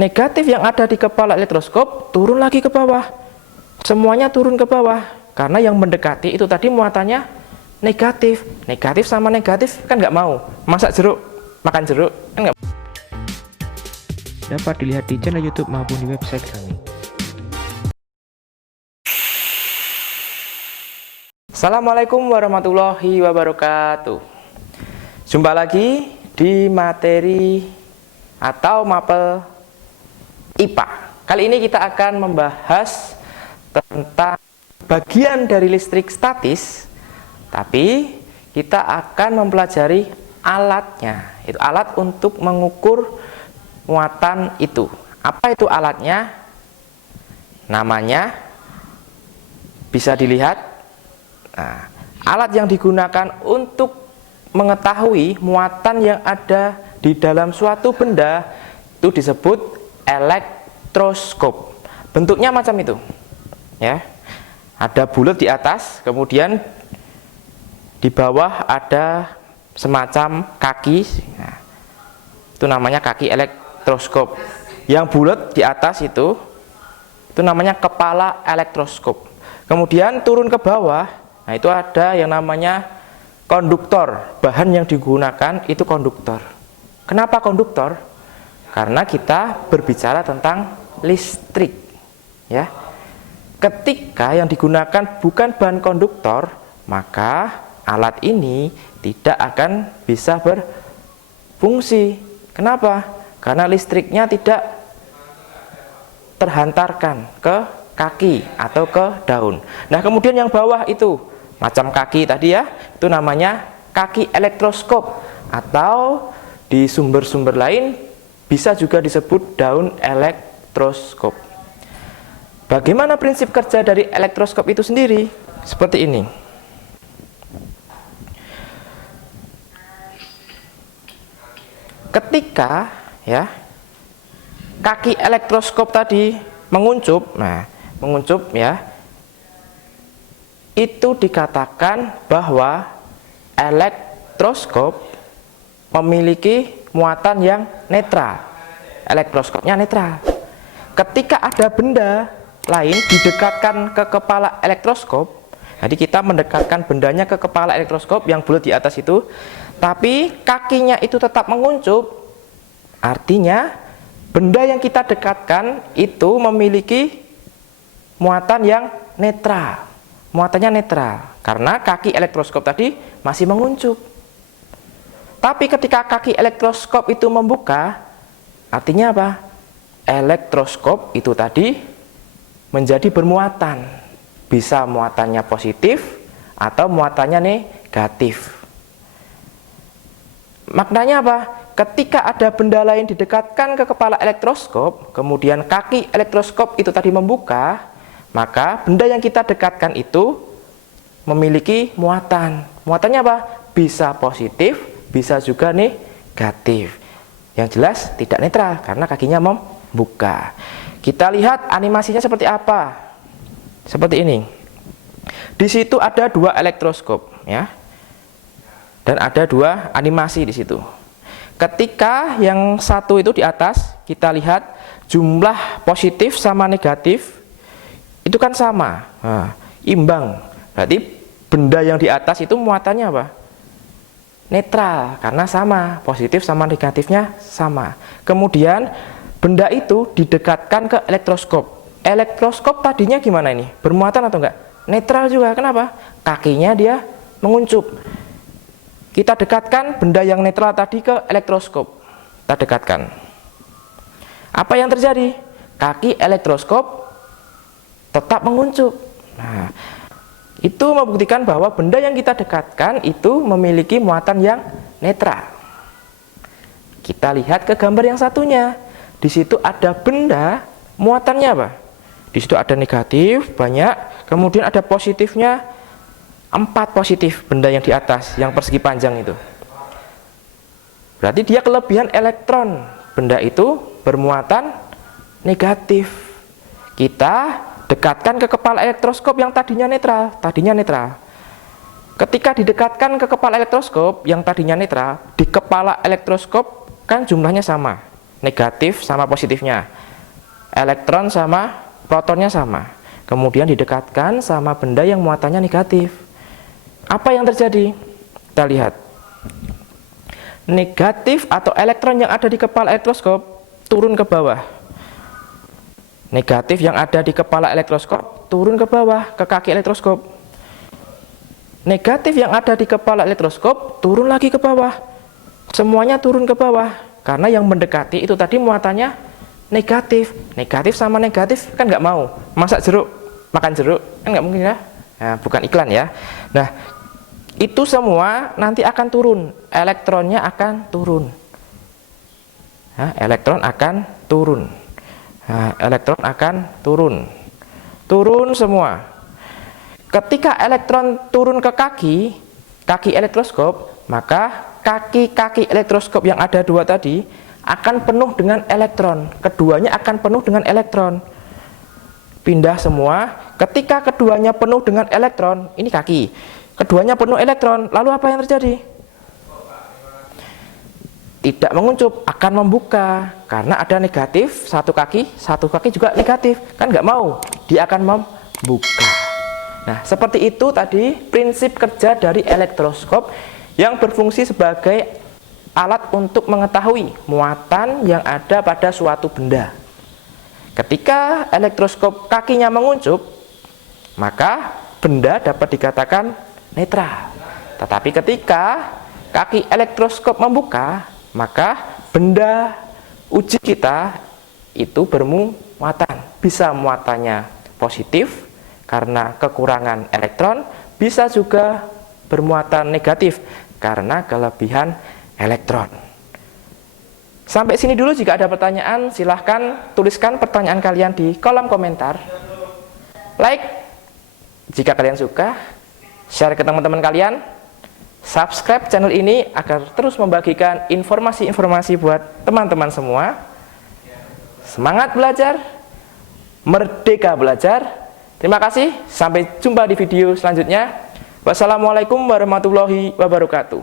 negatif yang ada di kepala elektroskop turun lagi ke bawah. Semuanya turun ke bawah. Karena yang mendekati itu tadi muatannya negatif. Negatif sama negatif kan nggak mau. Masak jeruk, makan jeruk kan nggak. Dapat dilihat di channel YouTube maupun di website kami. Assalamualaikum warahmatullahi wabarakatuh. Jumpa lagi di materi atau mapel IPA. Kali ini kita akan membahas tentang bagian dari listrik statis, tapi kita akan mempelajari alatnya. Itu alat untuk mengukur muatan itu. Apa itu alatnya? Namanya bisa dilihat. Nah, alat yang digunakan untuk mengetahui muatan yang ada di dalam suatu benda itu disebut elektroskop. Bentuknya macam itu, ya. Ada bulat di atas, kemudian di bawah ada semacam kaki. Nah, itu namanya kaki elektroskop. Yang bulat di atas itu namanya kepala elektroskop. Kemudian turun ke bawah. Nah, itu ada yang namanya konduktor. Bahan yang digunakan itu konduktor. Kenapa konduktor? Karena kita berbicara tentang listrik, ya. Ketika yang digunakan bukan bahan konduktor, maka alat ini tidak akan bisa berfungsi. Kenapa? Karena listriknya tidak terhantarkan ke kaki atau ke daun. Nah, kemudian yang bawah itu macam kaki tadi, ya, itu namanya kaki elektroskop, atau di sumber-sumber lain bisa juga disebut daun elektroskop. Bagaimana prinsip kerja dari elektroskop itu sendiri? Seperti ini. Ketika, ya, kaki elektroskop tadi menguncup, nah, menguncup, ya, itu dikatakan bahwa elektroskop memiliki muatan yang netral. Elektroskopnya netral. Ketika ada benda lain didekatkan ke kepala elektroskop, jadi kita mendekatkan bendanya ke kepala elektroskop yang bulat di atas itu, tapi kakinya itu tetap menguncup, artinya benda yang kita dekatkan itu memiliki muatan yang netral. Muatannya netral karena kaki elektroskop tadi masih menguncup. Tapi ketika kaki elektroskop itu membuka, artinya apa? Elektroskop itu tadi menjadi bermuatan. Bisa muatannya positif atau muatannya negatif. Maknanya apa? Ketika ada benda lain didekatkan ke kepala elektroskop, kemudian kaki elektroskop itu tadi membuka, maka benda yang kita dekatkan itu memiliki muatan. Muatannya apa? Bisa positif, bisa juga negatif. Yang jelas tidak netral karena kakinya membuka. Kita lihat animasinya seperti apa. Seperti ini. Di situ ada dua elektroskop, ya. Dan ada dua animasi di situ. Ketika yang satu itu di atas, kita lihat jumlah positif sama negatif itu kan sama, nah, imbang. Berarti benda yang di atas itu muatannya apa? Netral, karena sama, positif sama negatifnya sama. Kemudian benda itu didekatkan ke elektroskop. Elektroskop tadinya gimana ini? Bermuatan atau enggak? Netral juga. Kenapa? Kakinya dia menguncup. Kita dekatkan benda yang netral tadi ke elektroskop. Kita dekatkan. Apa yang terjadi? Kaki elektroskop tetap menguncup. Nah, itu membuktikan bahwa benda yang kita dekatkan itu memiliki muatan yang netral. Kita lihat ke gambar yang satunya. Di situ ada benda, muatannya apa? Di situ ada negatif banyak, kemudian ada positifnya 4 positif benda yang di atas, yang persegi panjang itu. Berarti dia kelebihan elektron. Benda itu bermuatan negatif. Kita dekatkan ke kepala elektroskop yang tadinya netral. Ketika didekatkan ke kepala elektroskop yang tadinya netral, di kepala elektroskop kan jumlahnya sama. negatif sama positifnya, elektron sama protonnya sama, kemudian didekatkan sama benda yang muatannya negatif. Apa yang terjadi? Kita lihat, negatif atau elektron yang ada di kepala elektroskop turun ke bawah, negatif yang ada di kepala elektroskop turun ke bawah, ke kaki elektroskop, negatif yang ada di kepala elektroskop turun lagi ke bawah, semuanya turun ke bawah. Karena yang mendekati itu tadi muatannya negatif. Negatif sama negatif kan nggak mau. Masak jeruk, makan jeruk, kan nggak mungkin ya. Nah, bukan iklan ya. Nah, itu semua nanti akan turun. Elektronnya akan turun. Nah, elektron akan turun. Nah, elektron akan turun. Turun semua. Ketika elektron turun ke kaki elektroskop, maka kaki-kaki elektroskop yang ada dua tadi akan penuh dengan elektron. Keduanya akan penuh dengan elektron. Pindah semua. Ketika keduanya penuh dengan elektron, ini kaki, keduanya penuh elektron, lalu apa yang terjadi? Tidak menguncup, akan membuka. Karena ada negatif, satu kaki juga negatif. Kan nggak mau, dia akan membuka. Nah, seperti itu tadi prinsip kerja dari elektroskop yang berfungsi sebagai alat untuk mengetahui muatan yang ada pada suatu benda. Ketika elektroskop kakinya menguncup, maka benda dapat dikatakan netral. Tetapi ketika kaki elektroskop membuka, maka benda uji kita itu bermuatan. Bisa muatannya positif karena kekurangan elektron, bisa juga bermuatan negatif karena kelebihan elektron. Sampai sini dulu, jika ada pertanyaan silahkan tuliskan pertanyaan kalian di kolom komentar. Like jika kalian suka, share ke teman-teman kalian, subscribe channel ini agar terus membagikan informasi-informasi buat teman-teman semua. Semangat belajar, merdeka belajar. Terima kasih, sampai jumpa di video selanjutnya. Wassalamualaikum warahmatullahi wabarakatuh.